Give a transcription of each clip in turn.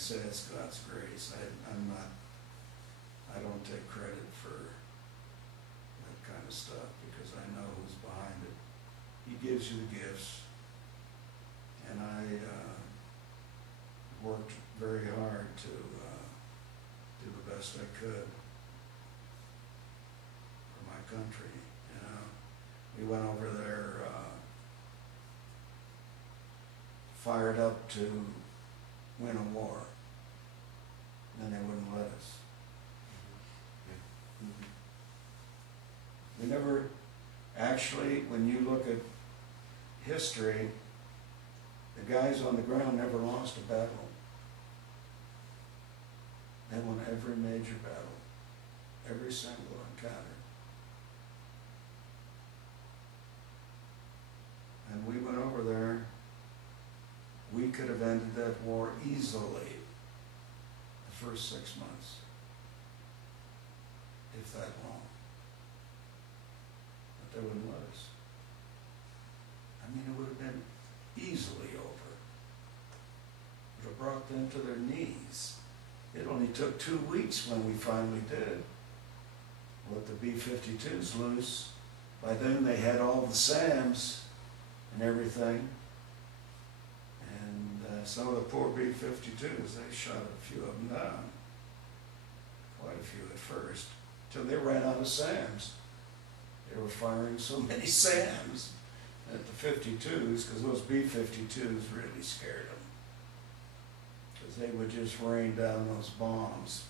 said, it's God's grace. I don't take credit for that kind of stuff because I know who's behind it. He gives you the gifts, and I worked very hard to do the best I could for my country. You know, we went over there fired up to win a war, and they wouldn't let us. We never, actually, when you look at history, the guys on the ground never lost a battle. They won every major battle, every single encounter. And we went over there. We could have ended that war easily the first 6 months, if that long. But they wouldn't let us. I mean, it would have been easily over. It would have brought them to their knees. It only took 2 weeks when we finally did. Let the B-52s loose. By then they had all the SAMs and everything. And some of the poor B-52s, they shot a few of them down. Quite a few at first, till they ran out of SAMs. They were firing so many SAMs at the 52s, because those B-52s really scared them. Because they would just rain down those bombs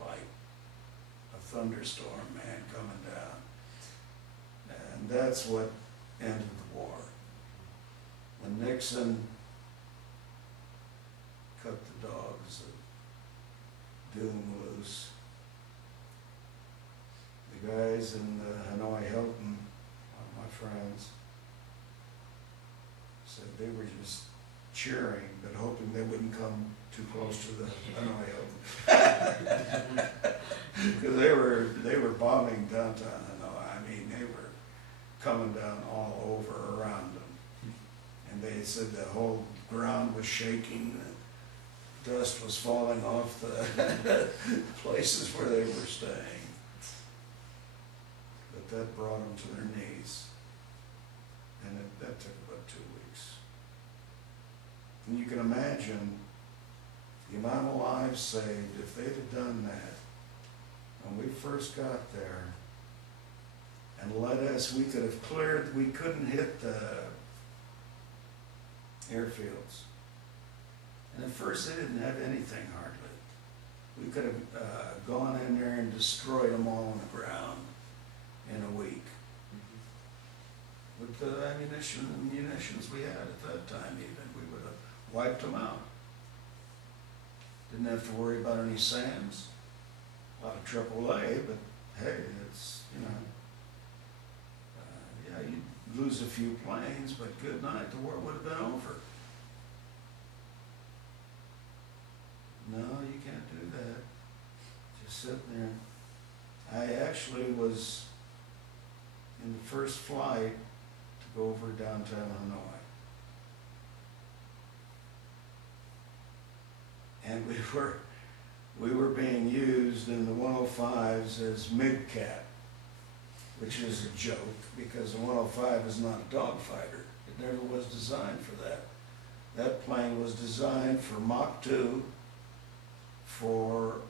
like a thunderstorm, man, coming down. And that's what ended the war. When Nixon cut the dogs of doom loose, the guys in the Hanoi Hilton, one of my friends, said they were just cheering, but hoping they wouldn't come too close to the Hanoi Hilton. Because they were bombing downtown Hanoi. I mean, they were coming down all over around them. And they said the whole ground was shaking, the dust was falling off the places where they were staying. But that brought them to their knees. And that took about 2 weeks. And you can imagine the amount of lives saved if they'd have done that when we first got there and let us, we could have cleared, we couldn't hit the airfields. And at first they didn't have anything hardly. We could have gone in there and destroyed them all on the ground in a week. With the ammunition and munitions we had at that time even, we would have wiped them out. Didn't have to worry about any SAMs. A lot of AAA, but hey, it's, you know, yeah, you'd lose a few planes, but good night, the war would have been over. No, you can't do that. Just sitting there. I actually was in the first flight to go over downtown Hanoi. And we were being used in the 105s as MiG-Cat, which is a joke because the 105 is not a dogfighter. It never was designed for that. That plane was designed for Mach 2 for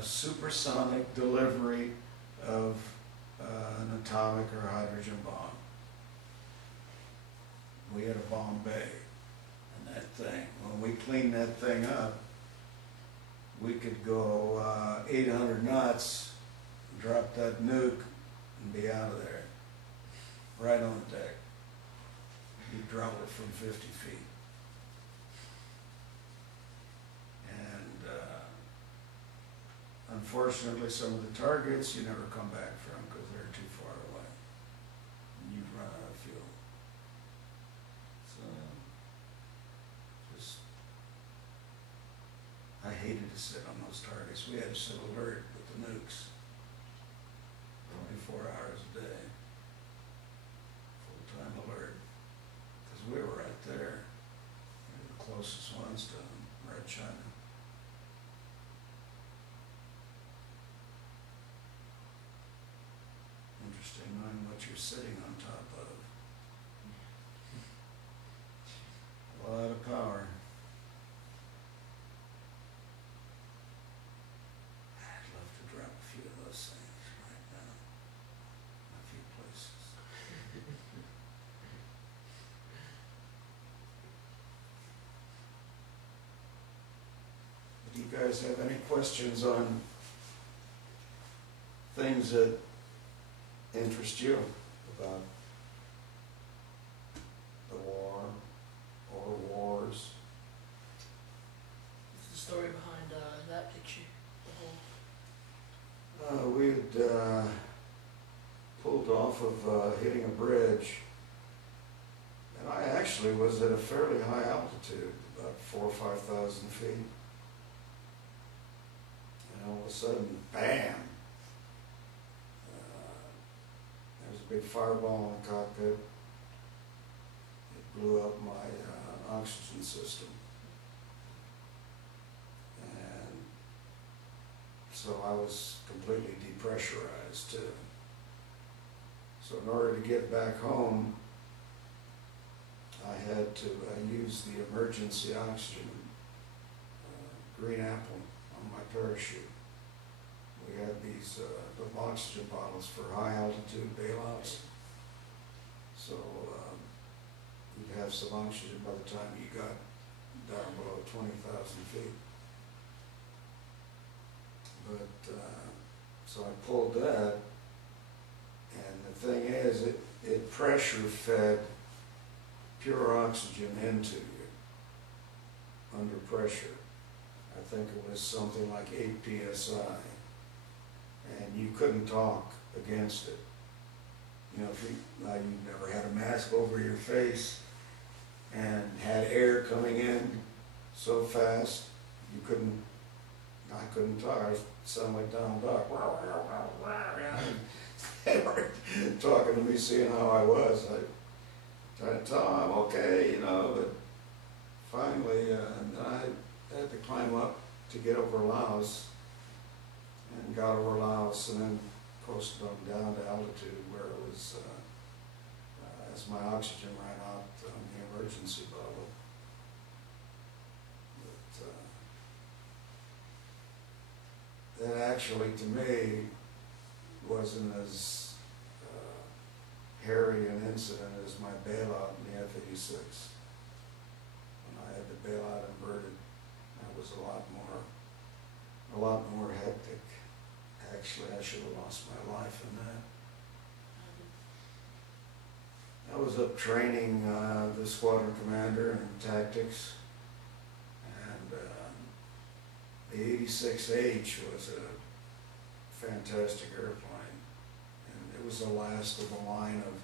supersonic delivery of an atomic or hydrogen bomb. We had a bomb bay in that thing. When we cleaned that thing up, we could go 800 knots, drop that nuke, and be out of there, right on the deck. You drop it from 50 feet. And unfortunately, some of the targets you never come back from because they're too far away. And you've run out of fuel. So, just, I hated to sit on those targets. We had to sit alert with the nukes. 24 hours a day. Full-time alert. Because we were right there. We were the closest ones to them, Red China. you're sitting on top of. A lot of power. I'd love to drop a few of those things right now in a few places. Do you guys have any questions on things that interest you about the war or wars? What's the story behind that picture? The whole. We had pulled off of hitting a bridge, and I actually was at a fairly high altitude, about 4,000 or 5,000 feet. And all of a sudden, bam! There was a big fireball in the cockpit. It blew up my oxygen system. And so I was completely depressurized too. So in order to get back home, I had to use the emergency oxygen green apple on my parachute. We had these little oxygen bottles for high altitude bailouts. So you'd have some oxygen by the time you got down below 20,000 feet. But so I pulled that, and the thing is, it pressure fed pure oxygen into you under pressure. I think it was something like 8 psi, and you couldn't talk against it. You know, if you never had a mask over your face and had air coming in so fast, I couldn't talk. I sounded like Donald Duck. They were talking to me, seeing how I was. I tried to tell them I'm okay, you know, but finally, I had to climb up to get over Laos, and got over Laos, and then coasted on down to altitude where it was, as my oxygen ran out on the emergency bottle. But that actually, to me, wasn't as hairy an incident as my bailout in the F-86. When I had to bail out inverted, that was a lot more hectic. Actually, I should have lost my life in that. I was up training the squadron commander in tactics, and the 86H was a fantastic airplane, and it was the last of the line of,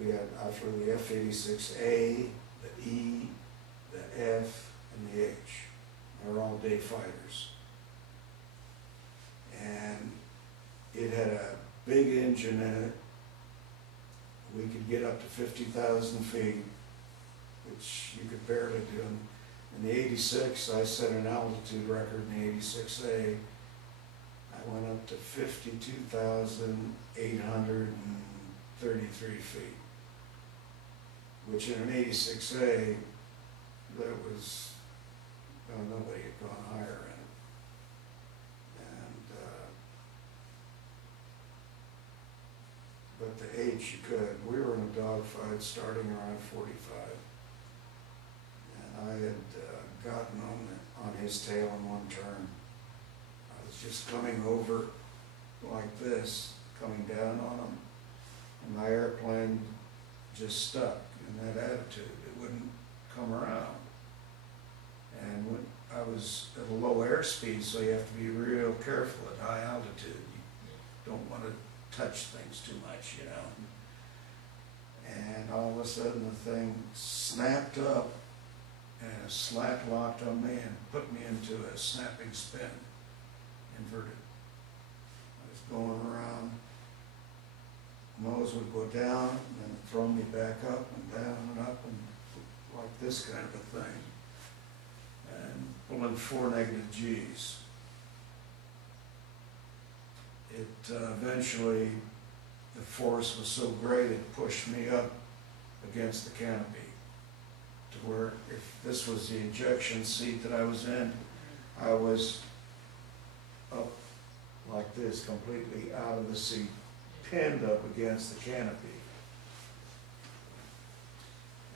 we had, I flew the F-86A, the E, the F, and the H. They were all day fighters. And it had a big engine in it. We could get up to 50,000 feet, which you could barely do. In the 86, I set an altitude record in the 86A. I went up to 52,833 feet, which in an 86A, that was, well, nobody had gone higher in it. But the H you could. We were in a dogfight starting around 45. And I had gotten on his tail in one turn. I was just coming over like this, coming down on him. And my airplane just stuck in that attitude. It wouldn't come around. And when I was at a low airspeed, so you have to be real careful at high altitude. You don't want to touch things too much, you know. And all of a sudden the thing snapped up and a slack locked on me and put me into a snapping spin, inverted. I was going around, nose would go down and then throw me back up and down and up and like this kind of a thing. And pulling 4 negative Gs. It eventually the force was so great it pushed me up against the canopy to where if this was the ejection seat that I was in, I was up like this, completely out of the seat, pinned up against the canopy.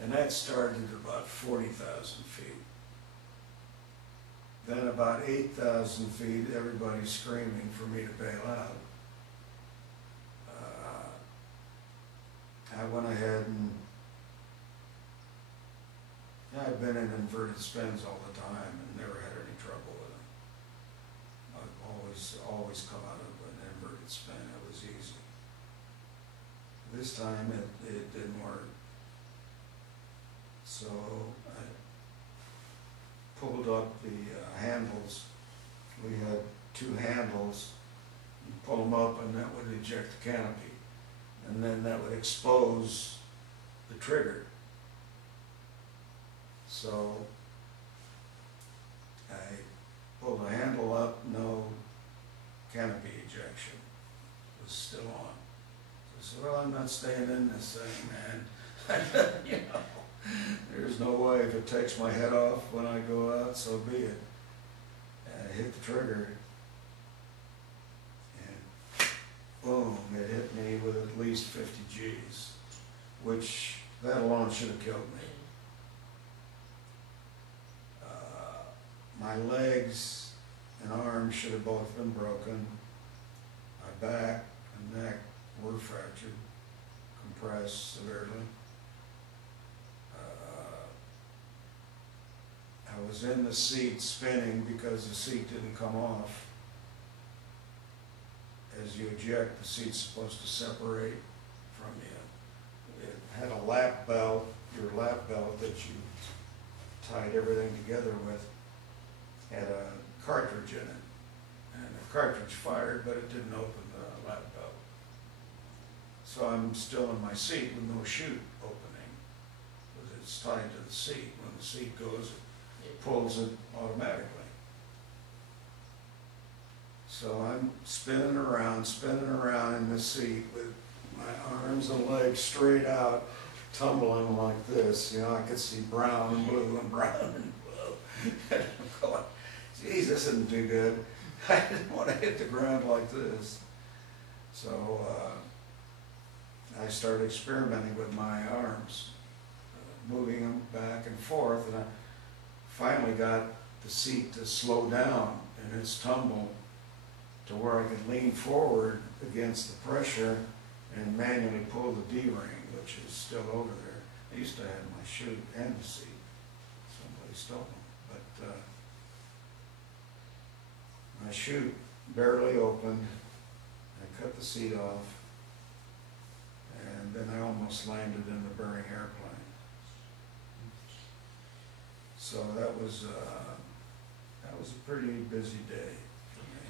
And that started at about 40,000 feet. Then about 8,000 feet, everybody's screaming for me to bail out. I went ahead and I've been in inverted spins all the time and never had any trouble with them. I've always come out of an inverted spin. It was easy. This time it didn't work. So I pulled up the handles. We had two handles. You pull them up and that would eject the canopy. And then that would expose the trigger. So I pulled the handle up, no canopy ejection. It was still on. So I said, well, I'm not staying in this thing, man. You know, there's no way. If it takes my head off when I go out, so be it. And I hit the trigger. Boom, it hit me with at least 50 G's, which that alone should have killed me. My legs and arms should have both been broken. My back and neck were fractured, compressed severely. I was in the seat spinning because the seat didn't come off. As you eject, the seat's supposed to separate from you. It had a lap belt, your lap belt that you tied everything together with, had a cartridge in it. And the cartridge fired, but it didn't open the lap belt. So I'm still in my seat with no chute opening, because it's tied to the seat. When the seat goes, it pulls it automatically. So I'm spinning around in the seat with my arms and legs straight out, tumbling like this. You know, I could see brown and blue and brown and blue. And I'm going, geez, this isn't too good. I didn't want to hit the ground like this. So I started experimenting with my arms, moving them back and forth, and I finally got the seat to slow down in its tumble to where I could lean forward against the pressure and manually pull the D-ring, which is still over there. I used to have my chute and the seat. Somebody stole them. But my chute barely opened. I cut the seat off, and then I almost landed in the burning airplane. So that was a pretty busy day for me.